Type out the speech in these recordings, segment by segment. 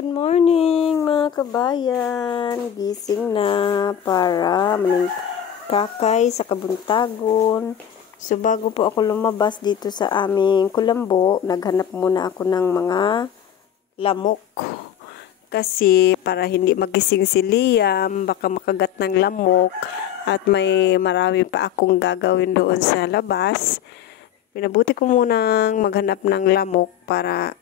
Good morning mga kabayan. Gising na para maningkakay sa kabuntagon. So bago po ako lumabas dito sa aming kulambo, naghanap muna ako ng mga lamok. Kasi para hindi magising si Liam, baka makagat ng lamok at may marami pa akong gagawin doon sa labas. Pinabuti ko munang maghanap ng lamok para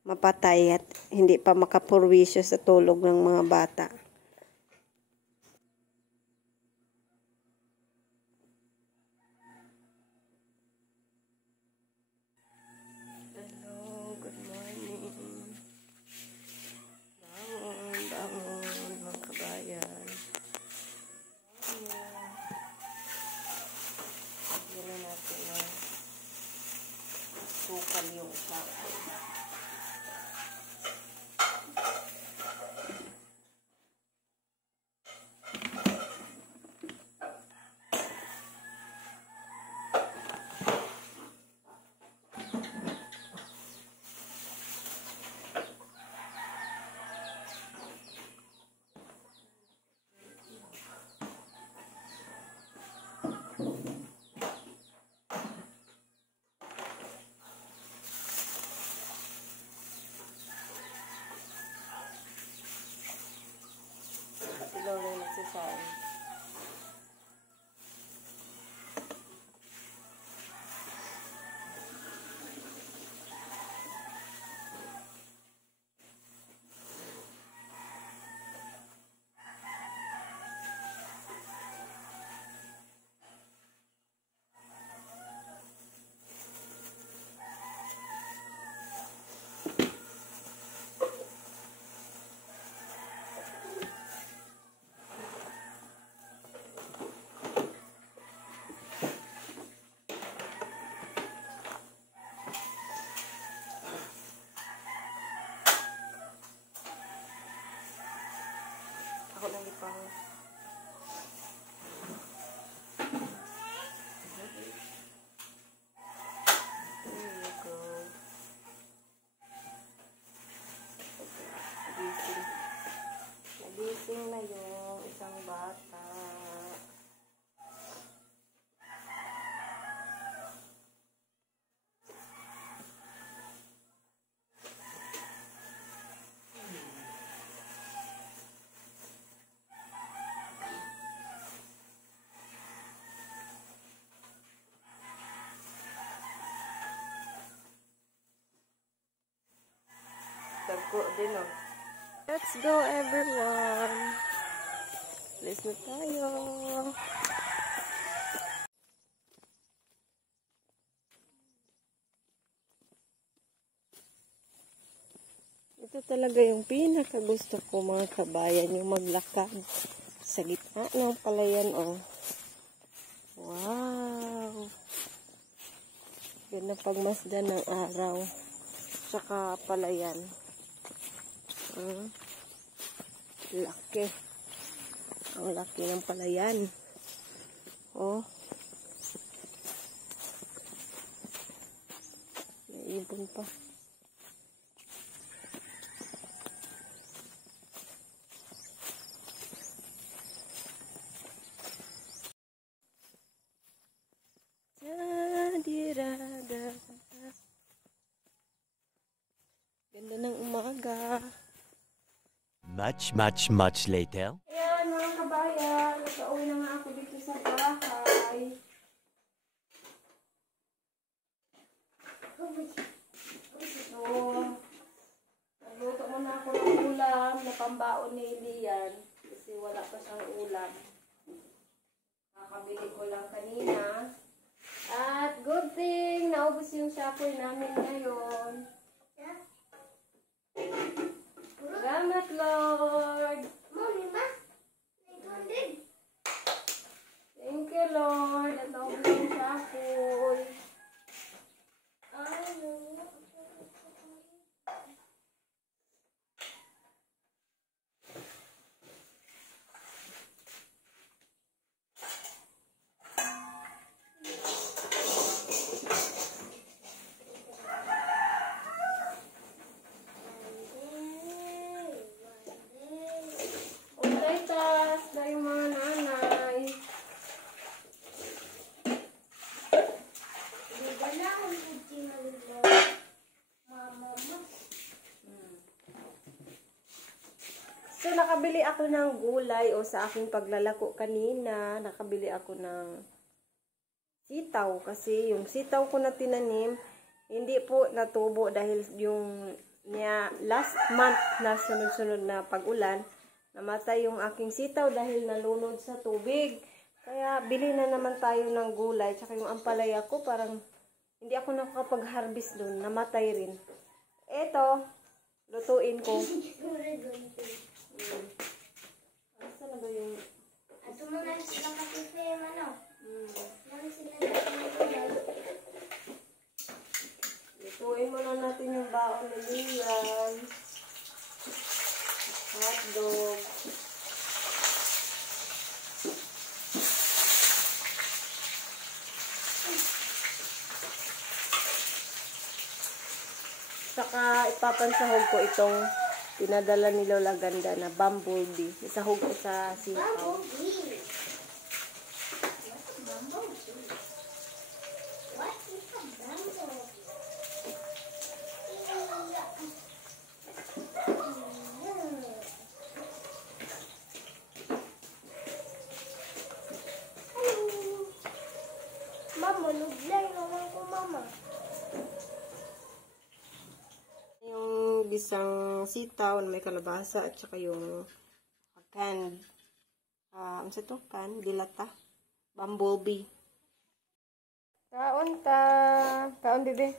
mapatay at hindi pa makapurwisyo sa tulog ng mga bata. Hello, good morning. Bangon, mga kabayan. Lagyan na natin na sukal yung sako. Lola yung nagsasabi. Ako lang ipang. There you go. Nagising na yung isang bata. Tagko din oh. Let's go everyone. Let's na tayo. Ito talaga yung pinakagusto ko mga kabayan, yung maglakad sa gitna ng palayan oh. Wow. Ganda pagmasdan ng araw. Saka palayan. Laki. Ang laki ng palayan. Oh. May ibon pa. Ganda ng umaga. Much later. Ayan mga kabayan, nakauwi na nga ako dito sa bahay. So, nagluto muna ako ng ulam na pambaon ni Lian kasi wala pa siyang ulam. Nakabili ko lang kanina. At good thing, naubos yung shampoo namin ngayon. Salamat, Lord. Mommy, ma, 800. Thank you, Lord. At naubos yung shampoo. So, nakabili ako ng gulay o sa aking paglalako kanina, nakabili ako ng sitaw. Kasi yung sitaw ko na tinanim, hindi po natubo dahil yung last month na sunod-sunod na pag-ulan, namatay yung aking sitaw dahil nalunod sa tubig. Kaya, bili na naman tayo ng gulay. Tsaka yung ampalaya ko, parang hindi ako nakakapag-harvest doon. Namatay rin. Eto, lutuin ko. Asa na ba yung... Ato mo na sila katipe, ano? Lang sila nagpapalagay. Lutuin muna natin yung baon na liyan. Hotdog. Saka ipapansahog ko itong pinadala ni Lola Ganda na bumblebee. Isahog ko sa sitaw. Bumblebee. What is a bumblebee? Hello. Mama, nuglay naman ko, mama. Yung bisang sitaw na may kalabasa at saka yung canned ano sa to? Canned dilata. Bumblebee. Kaon ta. Kaon bebe.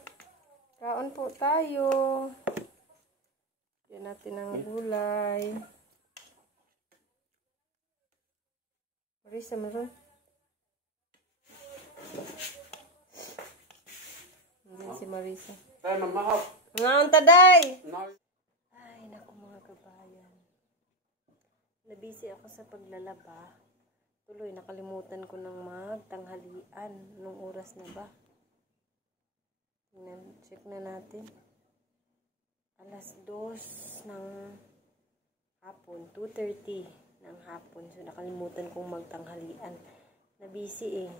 Kaon po tayo. Yan natin ang gulay. Marisa meron. Hindi si Marisa. Hey, mamahal. Ngaon taday! No. Ay, naku mga kabayan. Nabisi ako sa paglalaba. Tuloy, nakalimutan ko ng magtanghalian. Anong oras na ba? Check na natin. Alas 2 ng hapon. 2:30 ng hapon. So, nakalimutan kong magtanghalian. Nabisi eh.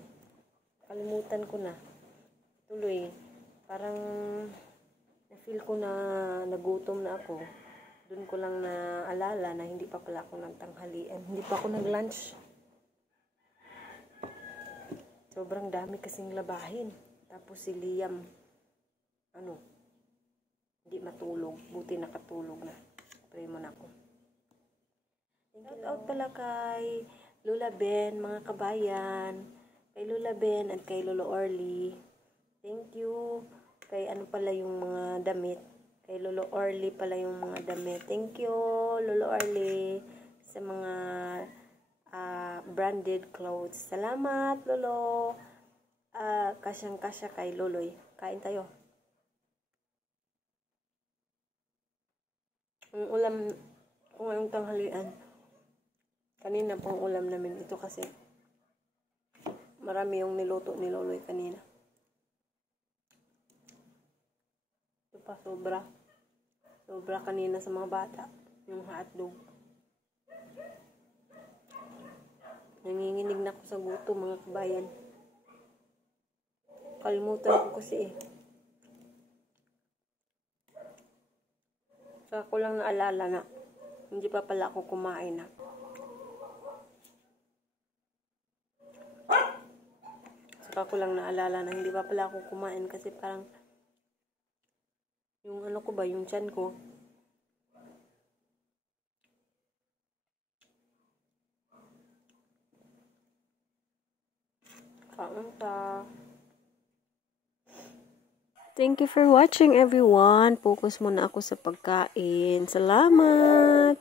Nakalimutan ko na. Tuloy, parang na-feel ko na nagutom na ako. Doon ko lang naalala na hindi pa pala ako nagtanghalian. Hindi pa ako nag-lunch. Sobrang dami kasing labahin. Tapos si Liam, hindi matulog. Buti nakatulog na. Pray mo na ako. Shout out pala kay Lola Ben, mga kabayan. Kay Lola Ben at kay Lolo Orly. Thank you. Kay ano pala yung mga damit. Kay Lolo Orly pala yung mga damit. Thank you, Lolo Orly, sa mga branded clothes. Salamat, Lolo. Kasyang-kasya kay Loloy. Kain tayo. Ang ulam kung ngayong tanghalian. Kanina pang ulam namin ito kasi marami yung niluto ni Loloy kanina. Ito pa, sobra. Sobra kanina sa mga bata. Yung hotdog. Nanginginig na ako sa gutom, mga kabayan. Kalimutan ko kasi eh. Saka ko lang naalala na hindi pa pala ako kumain na. Saka ko lang naalala na hindi pa pala ako kumain kasi parang yung ano ko ba, yung tiyan ko kaon pa. Thank you for watching everyone. Focus muna ako sa pagkain. Salamat!